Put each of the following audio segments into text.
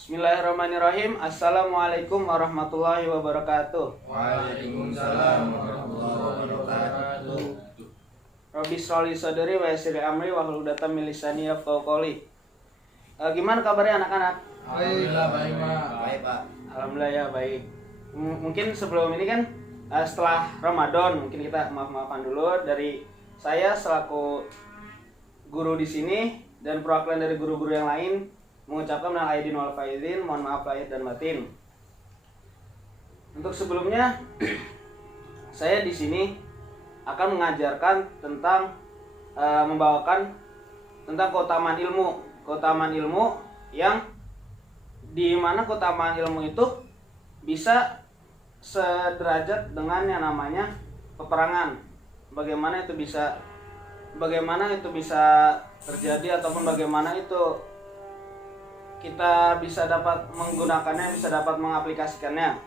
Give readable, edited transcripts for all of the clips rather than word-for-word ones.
Bismillahirrahmanirrahim. Assalamualaikum warahmatullahi wabarakatuh. Waalaikumsalam warahmatullahi wabarakatuh. Rabbi sholli sadri wa yassir li amri wahlul 'uqdatam min lisani yafqahu qawli. Gimana kabarnya anak-anak? Alhamdulillah baik, Pak. Baik, Pak. Alhamdulillah ya baik. Mungkin sebelum ini kan setelah Ramadan mungkin kita maaf-maafan dulu dari saya selaku guru di sini dan perwakilan dari guru-guru yang lain mengucapkan minal aidin wal faizin, mohon maaf lahir dan batin. Untuk sebelumnya saya di sini akan mengajarkan tentang membawakan tentang keutamaan ilmu yang di mana keutamaan ilmu itu bisa sederajat dengan yang namanya peperangan. Bagaimana itu bisa terjadi ataupun bagaimana itu kita bisa dapat menggunakannya, bisa dapat mengaplikasikannya.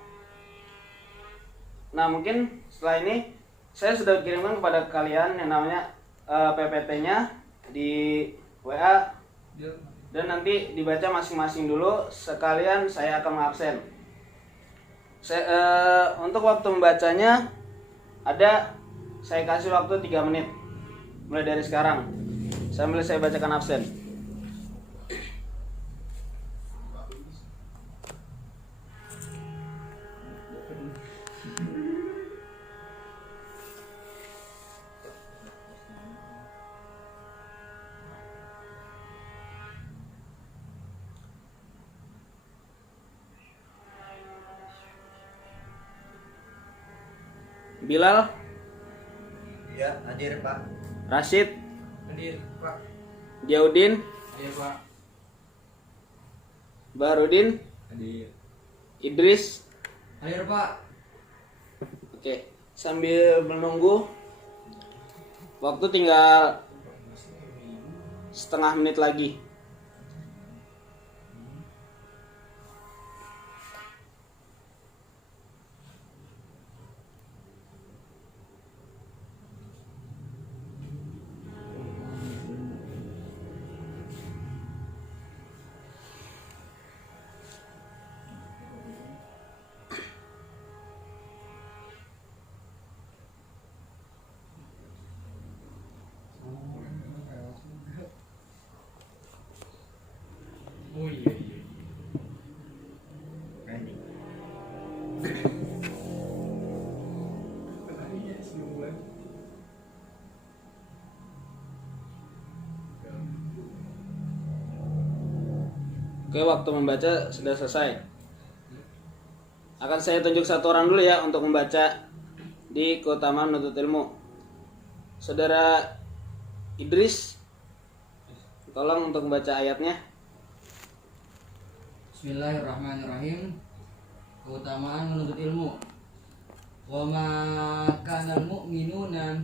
Nah, mungkin setelah ini saya sudah kirimkan kepada kalian yang namanya PPT-nya di WA dan nanti dibaca masing-masing dulu, sekalian saya akan mengabsen. Untuk waktu membacanya saya kasih waktu 3 menit mulai dari sekarang sambil saya bacakan absen. Bilal, Ya, hadir, Pak. Rashid, Hadir, Pak. Jaudin, Hadir, Pak. Baharudin, Hadir. Idris. Hadir, Pak. Oke, sambil menunggu, waktu tinggal setengah menit lagi. Oh iya. Oke, waktu membaca sudah selesai. Akan saya tunjuk satu orang dulu ya untuk membaca di keutamaan menuntut ilmu. Saudara Idris, tolong untuk membaca ayatnya. Bismillahirrahmanirrahim. Keutamaan menuntut ilmu. Wa ma kanal mu'minuna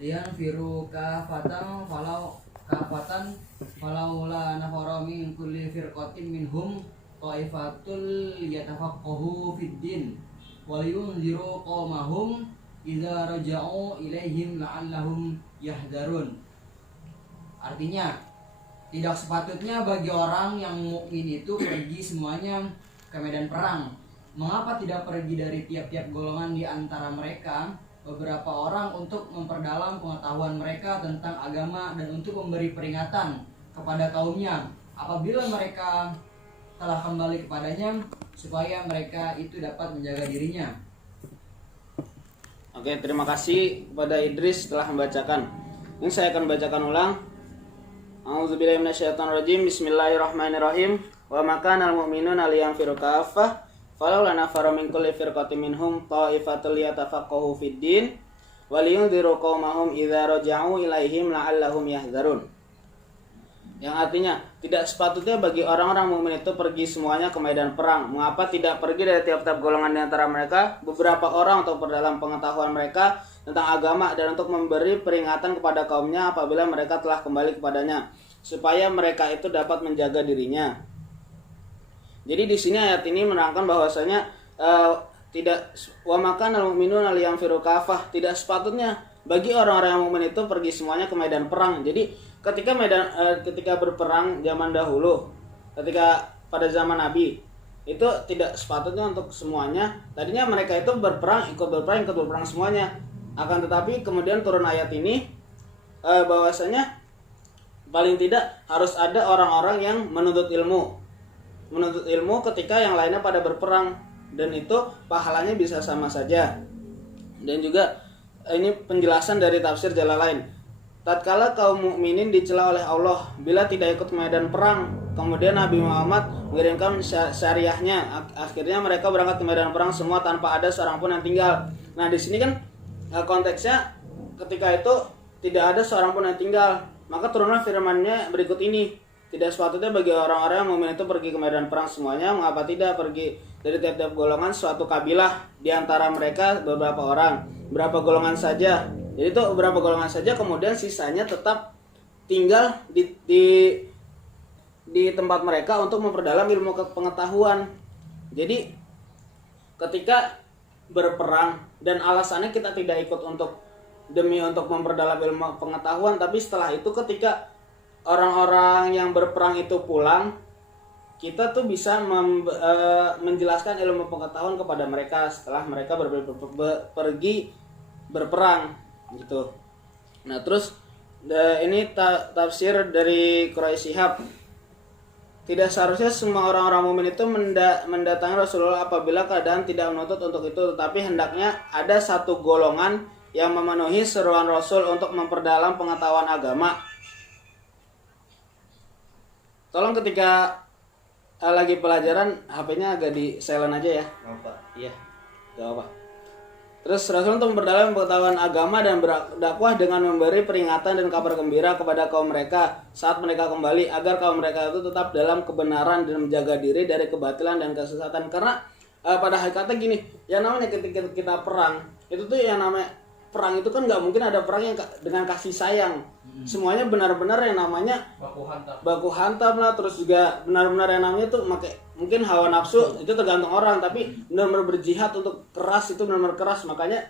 liyanfiru kafatan falaula nafara min kulli firqatin minhum ta'ifatul yatafaqqahu fid din wa yunziru qaumahum idza raja'u ilaihim la'allahum yahdharun. Artinya, tidak sepatutnya bagi orang yang mukmin itu pergi semuanya ke medan perang. Mengapa tidak pergi dari tiap-tiap golongan di antara mereka beberapa orang untuk memperdalam pengetahuan mereka tentang agama dan untuk memberi peringatan kepada kaumnya apabila mereka telah kembali kepadanya supaya mereka itu dapat menjaga dirinya. Oke, terima kasih kepada Idris telah membacakan. Ini saya akan bacakan ulang. A'udzubillahi minasyaitonirrajim. Bismillahirrahmanirrahim. Wa makanal mu'minuna liyanfiru kaffah falaula nafara min kulli firqatin minhum ta'ifatul yatafaqqahu fid din wa liyunziru qaumahum idza raja'u ilaihim la'allahum yahdharun. Yang artinya, tidak sepatutnya bagi orang-orang mukmin itu pergi semuanya ke medan perang. Mengapa tidak pergi dari tiap-tiap golongan di antara mereka beberapa orang untuk perdalam pengetahuan mereka tentang agama dan untuk memberi peringatan kepada kaumnya apabila mereka telah kembali kepadanya supaya mereka itu dapat menjaga dirinya. Jadi di sini ayat ini menerangkan bahwasanya tidak wa makanal mu'minuna liyanfiru kafah, tidak sepatutnya bagi orang-orang yang mukmin itu pergi semuanya ke medan perang. Jadi ketika berperang zaman dahulu, ketika pada zaman Nabi itu tidak sepatutnya untuk semuanya. Tadinya mereka itu ikut berperang semuanya. Akan tetapi kemudian turun ayat ini bahwasanya paling tidak harus ada orang-orang yang menuntut ilmu ketika yang lainnya pada berperang, dan itu pahalanya bisa sama saja. Dan juga ini penjelasan dari tafsir Jalalain. Tatkala kaum mukminin dicela oleh Allah bila tidak ikut medan perang, kemudian Nabi Muhammad mengirimkan syariahnya, akhirnya mereka berangkat ke medan perang semua tanpa ada seorang pun yang tinggal. Nah, di sini kan konteksnya ketika itu tidak ada seorang pun yang tinggal, maka turunlah firman-Nya berikut ini. Tidak sepatutnya bagi orang-orang yang mukmin itu pergi ke medan perang semuanya, mengapa tidak pergi dari tiap-tiap golongan suatu kabilah, di antara mereka beberapa orang, berapa golongan saja. Jadi itu beberapa golongan saja, kemudian sisanya tetap tinggal di tempat mereka untuk memperdalam ilmu pengetahuan. Jadi ketika berperang dan alasannya kita tidak ikut demi untuk memperdalam ilmu pengetahuan, tapi setelah itu ketika orang-orang yang berperang itu pulang, kita tuh bisa menjelaskan ilmu pengetahuan kepada mereka setelah mereka pergi berperang gitu. Nah, terus ini tafsir dari Quraisy Shihab. Tidak seharusnya semua orang-orang mukmin itu mendatangi Rasulullah apabila keadaan tidak menuntut untuk itu, tetapi hendaknya ada satu golongan yang memenuhi seruan Rasul untuk memperdalam pengetahuan agama. Tolong ketika lagi pelajaran HP-nya agak di silent aja ya. Maaf Pak. Iya, gak apa. Terus Rasul untuk memperdalam pengetahuan agama dan berdakwah dengan memberi peringatan dan kabar gembira kepada kaum mereka saat mereka kembali, agar kaum mereka itu tetap dalam kebenaran dan menjaga diri dari kebatilan dan kesesatan. Karena pada hakikatnya gini, yang namanya ketika kita perang, itu tuh yang namanya perang itu kan nggak mungkin ada perang yang dengan kasih sayang. Semuanya benar-benar yang namanya baku hantam lah, terus juga benar-benar yang namanya tuh mungkin hawa nafsu, itu tergantung orang, tapi benar-benar berjihad untuk keras, itu benar-benar keras. Makanya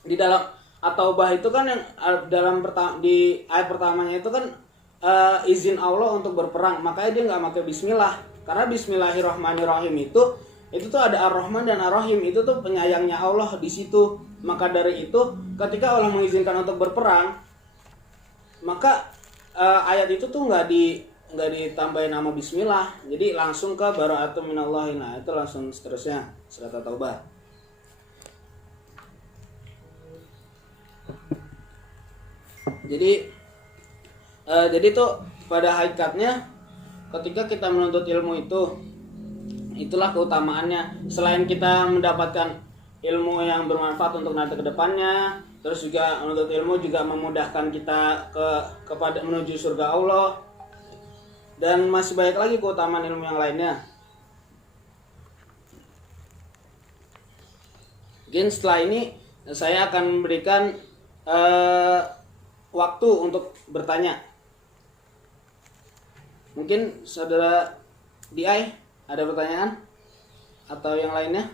di dalam At-Taubah itu kan yang di ayat pertamanya itu kan izin Allah untuk berperang, makanya dia nggak pakai bismillah, karena Bismillahirrahmanirrahim itu tuh ada Ar-Rahman dan Ar-Rahim, itu tuh penyayangnya Allah di situ. Maka dari itu ketika Allah mengizinkan untuk berperang, maka ayat itu tuh nggak ditambahin nama bismillah, jadi langsung ke bara'atun minallahi. Nah, itu langsung seterusnya surat At-Taubah. Jadi tuh pada hakikatnya ketika kita menuntut ilmu itulah keutamaannya. Selain kita mendapatkan ilmu yang bermanfaat untuk nanti ke depannya, terus juga menuntut ilmu juga memudahkan kita kepada menuju surga Allah, dan masih banyak lagi keutamaan ilmu yang lainnya. Mungkin setelah ini saya akan memberikan waktu untuk bertanya. Mungkin saudara DI ada pertanyaan atau yang lainnya?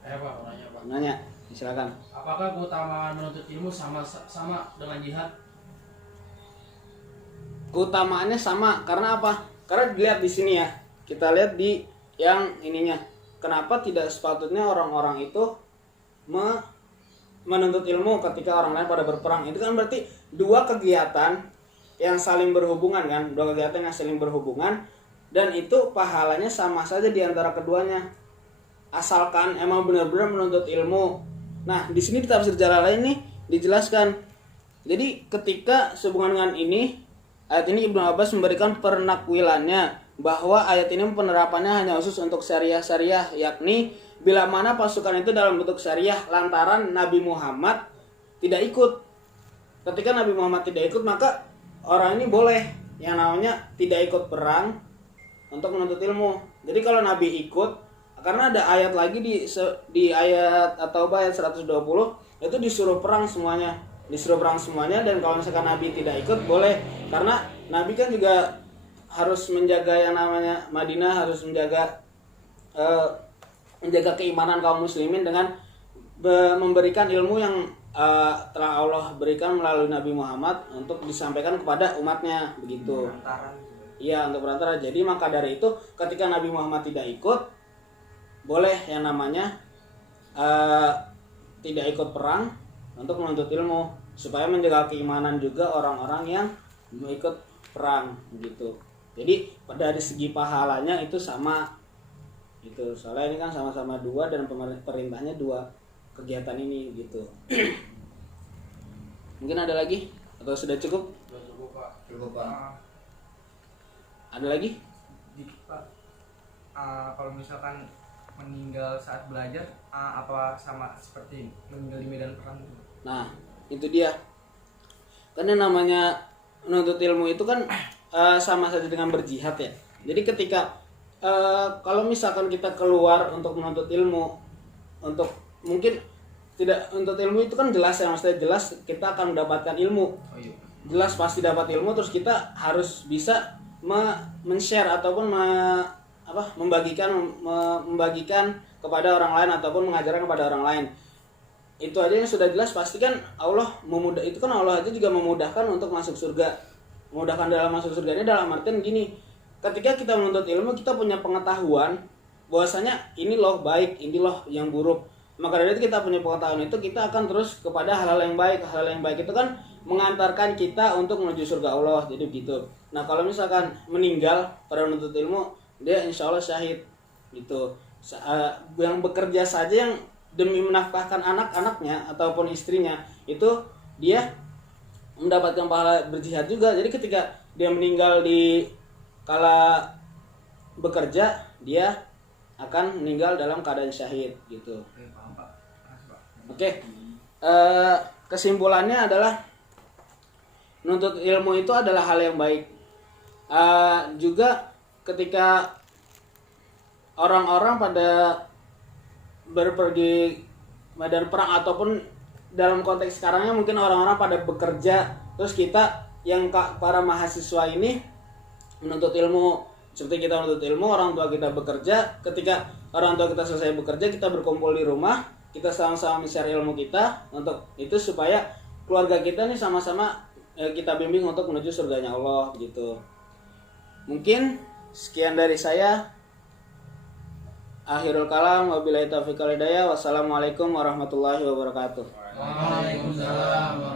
Pak, nanya Pak. Nanya, silakan. Apakah keutamaan menuntut ilmu sama dengan jihad? Keutamaannya sama, karena apa? Karena dilihat di sini ya. Kita lihat di yang ininya. Kenapa tidak sepatutnya orang-orang itu menuntut ilmu ketika orang lain pada berperang? Itu kan berarti dua kegiatan yang saling berhubungan kan? Dua kegiatan yang saling berhubungan, dan itu pahalanya sama saja di antara keduanya, asalkan emang benar-benar menuntut ilmu. Nah, di sini di tafsir Jalalain ini dijelaskan. Jadi ketika sehubungan dengan ini, ayat ini Ibnu Abbas memberikan pernakwilannya bahwa ayat ini penerapannya hanya khusus untuk syariah-syariah, yakni bila mana pasukan itu dalam bentuk syariah lantaran Nabi Muhammad tidak ikut. Ketika Nabi Muhammad tidak ikut, maka orang ini boleh yang namanya tidak ikut perang untuk menuntut ilmu. Jadi kalau Nabi ikut, karena ada ayat lagi di ayat At-Taubah ayat 120, itu disuruh perang semuanya. Dan kalau misalkan Nabi tidak ikut, boleh. Karena Nabi kan juga harus menjaga yang namanya Madinah, harus menjaga keimanan kaum muslimin dengan memberikan ilmu yang telah Allah berikan melalui Nabi Muhammad untuk disampaikan kepada umatnya, begitu. Iya, untuk perantara. Jadi maka dari itu ketika Nabi Muhammad tidak ikut, boleh yang namanya tidak ikut perang untuk menuntut ilmu supaya menjaga keimanan juga orang-orang yang mau ikut perang gitu. Jadi dari segi pahalanya itu sama gitu. Soalnya ini kan sama-sama dua dan perintahnya dua kegiatan ini gitu. Mungkin ada lagi atau sudah cukup? Sudah cukup, Pak. Cukup, Pak. Ada lagi? Dikit, Pak. Kalau misalkan meninggal saat belajar, apa sama seperti meninggal di medan perang gitu? Nah, itu dia. Karena namanya menuntut ilmu itu kan sama saja dengan berjihad ya. Jadi ketika kalau misalkan kita keluar untuk menuntut ilmu, untuk mungkin tidak untuk ilmu itu kan jelas ya, maksudnya jelas kita akan mendapatkan ilmu. Oh iya. Jelas pasti dapat ilmu, terus kita harus bisa men-share ataupun membagikan kepada orang lain ataupun mengajarkan kepada orang lain. Itu aja yang sudah jelas pasti kan Allah itu kan Allah aja juga memudahkan untuk masuk surga. Memudahkan dalam masuk surga ini dalam artian gini, ketika kita menuntut ilmu kita punya pengetahuan bahwasanya ini loh baik, ini loh yang buruk. Maka dari itu kita punya pengetahuan itu kita akan terus kepada hal-hal yang baik. Hal-hal yang baik itu kan mengantarkan kita untuk menuju surga Allah. Jadi begitu. Nah, kalau misalkan meninggal pada menuntut ilmu, dia insya Allah syahid gitu. Yang bekerja saja yang demi menafkahkan anak-anaknya ataupun istrinya itu dia mendapatkan pahala berjihad juga. Jadi ketika dia meninggal di kala bekerja, dia akan meninggal dalam keadaan syahid gitu. Oke, paham, Pak. Makasih, Pak. Oke. Kesimpulannya adalah menuntut ilmu itu adalah hal yang baik. Juga ketika orang-orang pada berpergi medan perang ataupun dalam konteks sekarangnya mungkin orang-orang pada bekerja, terus kita yang para mahasiswa ini menuntut ilmu. Seperti kita menuntut ilmu, orang tua kita bekerja. Ketika orang tua kita selesai bekerja, kita berkumpul di rumah, kita sama-sama share ilmu kita untuk itu supaya keluarga kita nih sama-sama kita bimbing untuk menuju surganya Allah gitu. Mungkin sekian dari saya. Akhirul kalam, wabillahi taufiq wal hidayah. Wassalamualaikum warahmatullahi wabarakatuh. Waalaikumsalam.